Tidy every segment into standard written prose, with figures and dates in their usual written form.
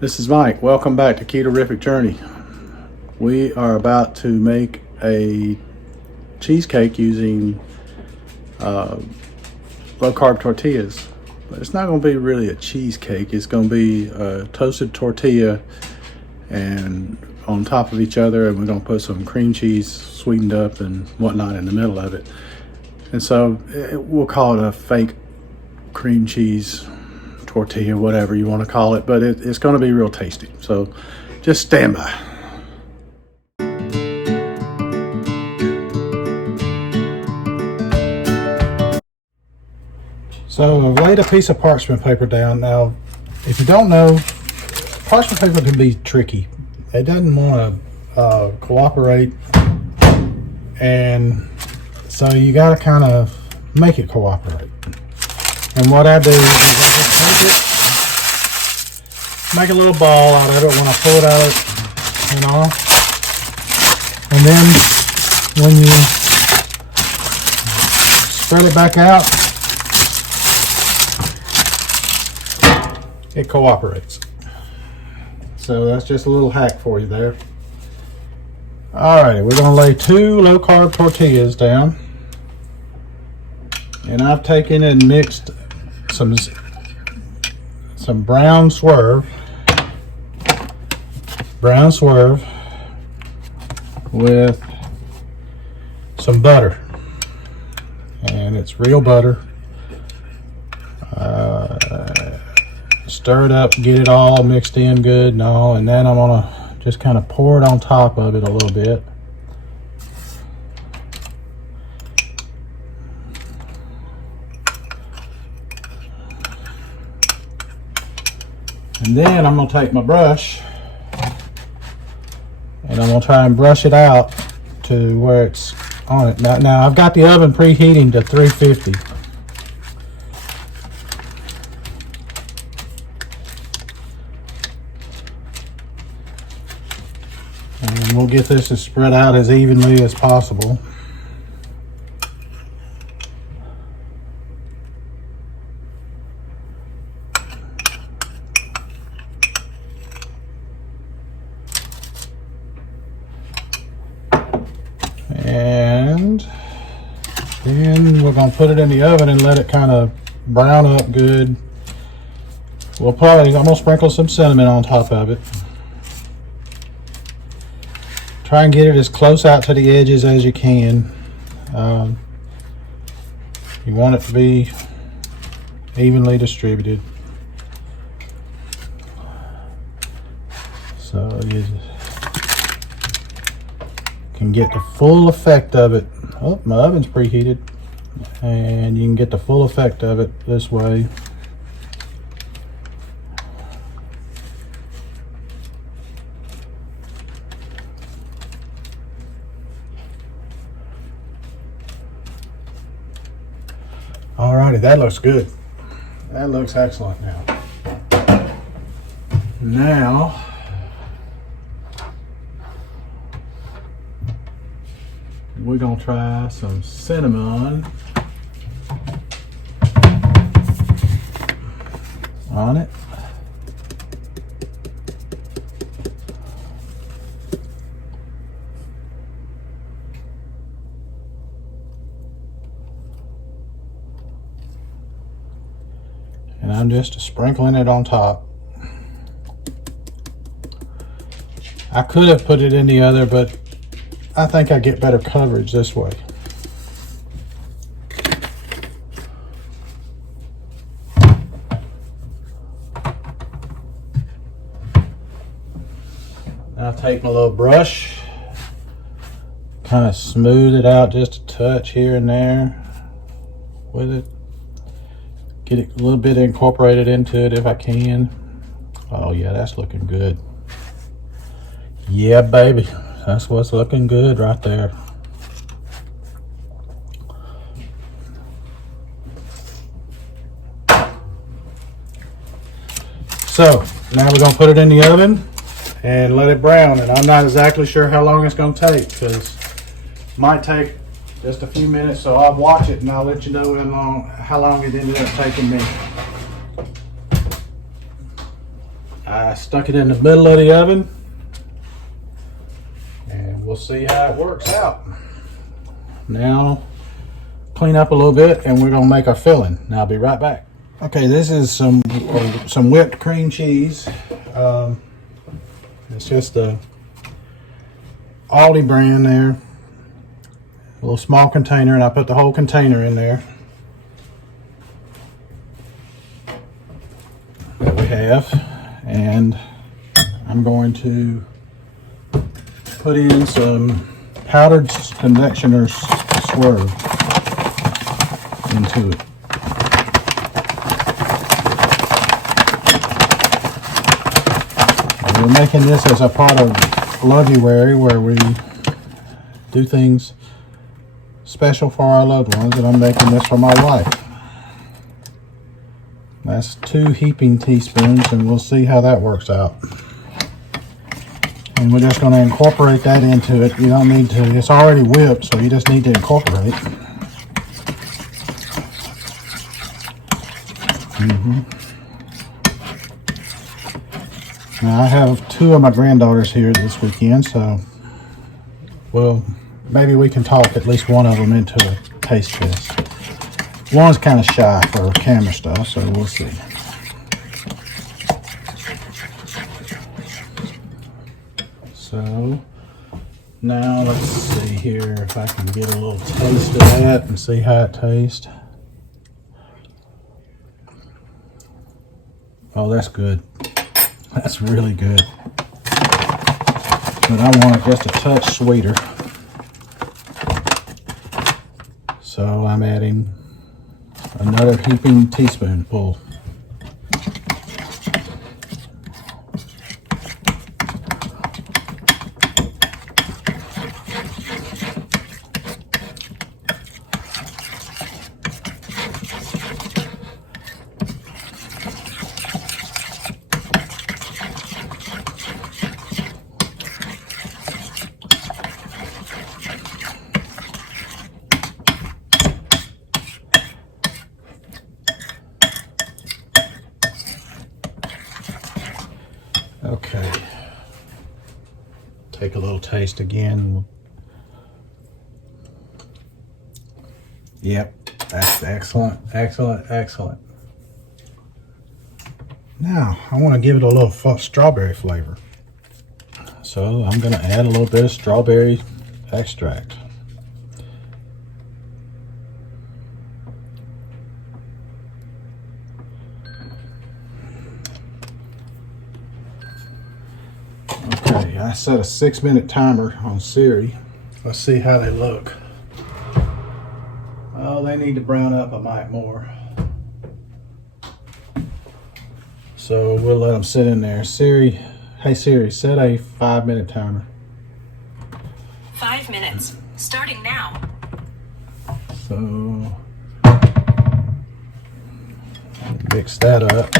This is Mike. Welcome back to Keto Journey. We are about to make a cheesecake using low-carb tortillas. But it's not going to be really a cheesecake. It's going to be a toasted tortilla and on top of each other, and we're going to put some cream cheese sweetened up and whatnot in the middle of it. And so we'll call it a fake cream cheese tortilla, whatever you want to call it, but it's going to be real tasty. So just stand by. So I've laid a piece of parchment paper down. Now, if you don't know, parchment paper can be tricky. It doesn't want to cooperate, and so you got to kind of make it cooperate. And what I do is I just make a little ball out of it when I pull it out and all. And then when you spread it back out, it cooperates. So that's just a little hack for you there. Alrighty, we're going to lay 2 low-carb tortillas down. And I've taken and mixed some brown swerve with some butter, and it's real butter. Stir it up, get it all mixed in good and all, and then I'm gonna just kind of pour it on top of it a little bit. And then I'm going to take my brush and I'm going to try and brush it out to where it's on it. Now I've got the oven preheating to 350. And we'll get this to spread out as evenly as possible. And then we're going to put it in the oven and let it kind of brown up good. I'm going to sprinkle some cinnamon on top of it. Try and get it as close out to the edges as you can. You want it to be evenly distributed. So you can get the full effect of it. Oh, my oven's preheated, and you can get the full effect of it this way. Alrighty, that looks good. That looks excellent now. Now we're going to try some cinnamon on it. And I'm just sprinkling it on top. I could have put it in the other, but I think I get better coverage this way. Now take my little brush, kind of smooth it out just a touch here and there with it. Get it a little bit incorporated into it if I can. Oh yeah, that's looking good. Yeah, baby. That's what's looking good right there. So now we're going to put it in the oven and let it brown. And I'm not exactly sure how long it's going to take, because it might take just a few minutes. So I'll watch it and I'll let you know how long it ended up taking me. I stuck it in the middle of the oven, and we'll see how it works out. Now, clean up a little bit, and we're gonna make our filling. Now, I'll be right back. Okay, this is some whipped cream cheese. It's just the Aldi brand there. A little small container, and I put the whole container in there that we have. And I'm going to put in some powdered confectioner's swerve into it. We're making this as a part of Luvuary, where we do things special for our loved ones, and I'm making this for my wife. That's 2 heaping teaspoons, and we'll see how that works out. And we're just going to incorporate that into it. You don't need to, it's already whipped, so you just need to incorporate. Now I have 2 of my granddaughters here this weekend, so well, maybe we can talk at least one of them into a taste test. One's kind of shy for camera stuff, so we'll see. So now let's see here if I can get a little taste of that and see how it tastes. Oh, that's good. That's really good. But I want it just a touch sweeter. So I'm adding another heaping teaspoonful. Okay, take a little taste again. Yep, that's excellent, excellent, excellent. Now, I want to give it a little strawberry flavor. So I'm going to add a little bit of strawberry extract. Okay, I set a 6-minute timer on Siri. Let's see how they look. Oh, they need to brown up a mite more. So we'll let them sit in there. Siri, hey Siri, set a 5-minute timer. 5 minutes, starting now. So mix that up.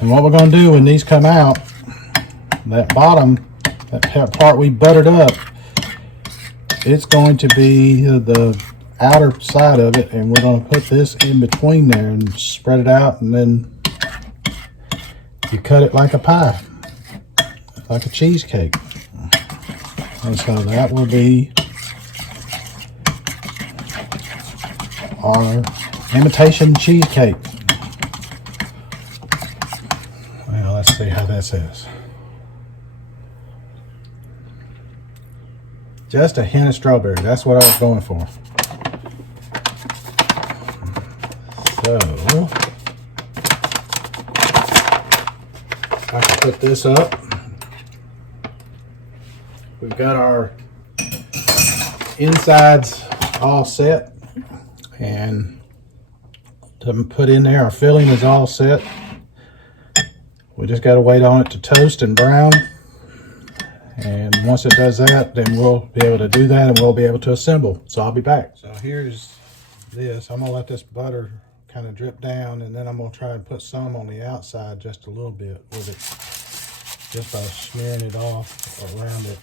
And what we're going to do when these come out, that bottom, that part we buttered up, it's going to be the outer side of it, and we're going to put this in between there and spread it out, and then you cut it like a pie, like a cheesecake. And so that will be our imitation cheesecake. Well, let's see how this is. Just a hint of strawberry. That's what I was going for. So, I can put this up. We've got our insides all set, and to put in there, our filling is all set. We just got to wait on it to toast and brown. And once it does that, then we'll be able to do that, and we'll be able to assemble. So I'll be back. So here's this. I'm gonna let this butter kind of drip down, and then I'm gonna try and put some on the outside just a little bit with it, just by smearing it off around it.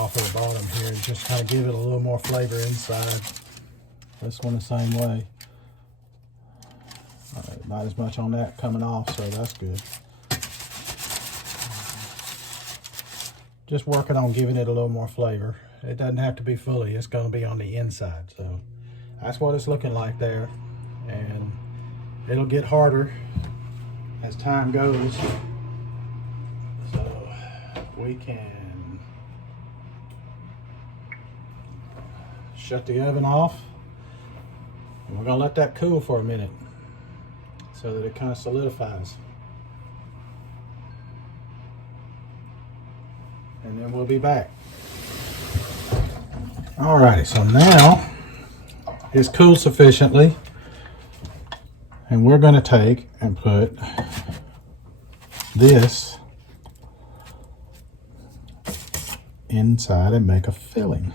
off of the bottom here and just kind of give it a little more flavor inside. This one the same way. All right, not as much on that coming off, so that's good. Just working on giving it a little more flavor. It doesn't have to be fully, it's going to be on the inside. So that's what it's looking like there. And it'll get harder as time goes. So we can shut the oven off. And we're going to let that cool for a minute so that it kind of solidifies. And then we'll be back. Alrighty, so now it's cooled sufficiently, and we're going to take and put this inside and make a filling.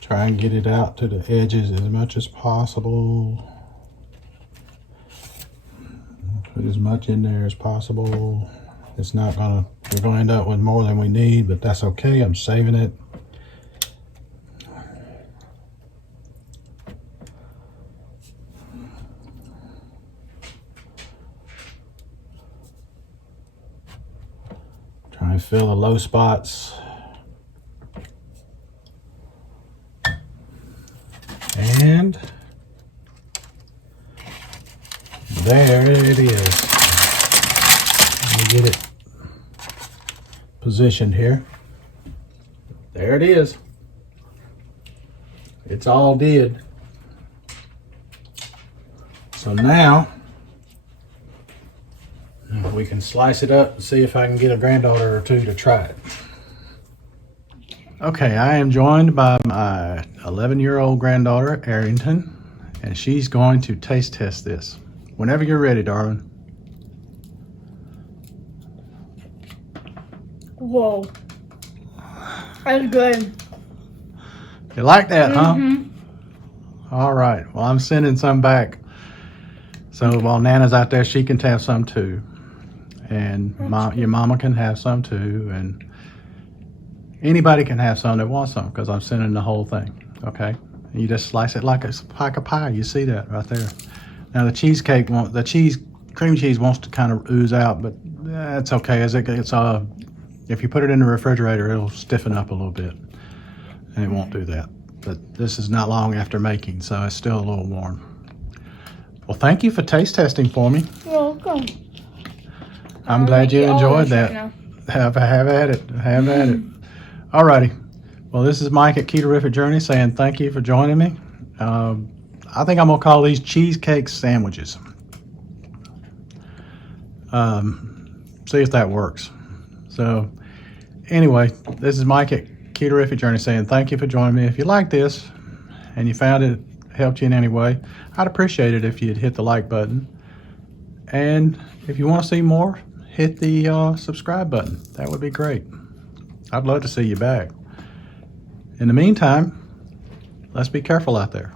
Try and get it out to the edges as much as possible. Put as much in there as possible. It's not gonna, we're gonna end up with more than we need, but that's okay. I'm saving it. Try and fill the low spots. And there it is. Let me get it positioned here. There it is. It's all did. So now we can slice it up and see if I can get a granddaughter or two to try it. Okay, I am joined by my 11-year-old granddaughter, Arrington, and she's going to taste test this. Whenever you're ready, darling. Whoa. That's good. You like that, huh? All right, well, I'm sending some back. So while Nana's out there, she can have some too. And your mama can have some too, and anybody can have some that wants some, because I'm sending the whole thing, okay? You just slice it like a pie. You see that right there. Now the cheesecake, cream cheese wants to kind of ooze out, but it's okay. As it gets, if you put it in the refrigerator, it'll stiffen up a little bit, and it won't do that. But this is not long after making, so it's still a little warm. Well, thank you for taste testing for me. You're welcome. I'm glad you enjoyed that. Right Have at it. Have at it. Alrighty. Well, this is Mike at Keto Journey saying thank you for joining me. I think I'm going to call these cheesecake sandwiches. See if that works. So, anyway, this is Mike at Keto Journey saying thank you for joining me. If you like this and you found it helped you in any way, I'd appreciate it if you'd hit the like button. And if you want to see more, hit the subscribe button. That would be great. I'd love to see you back. In the meantime, let's be careful out there.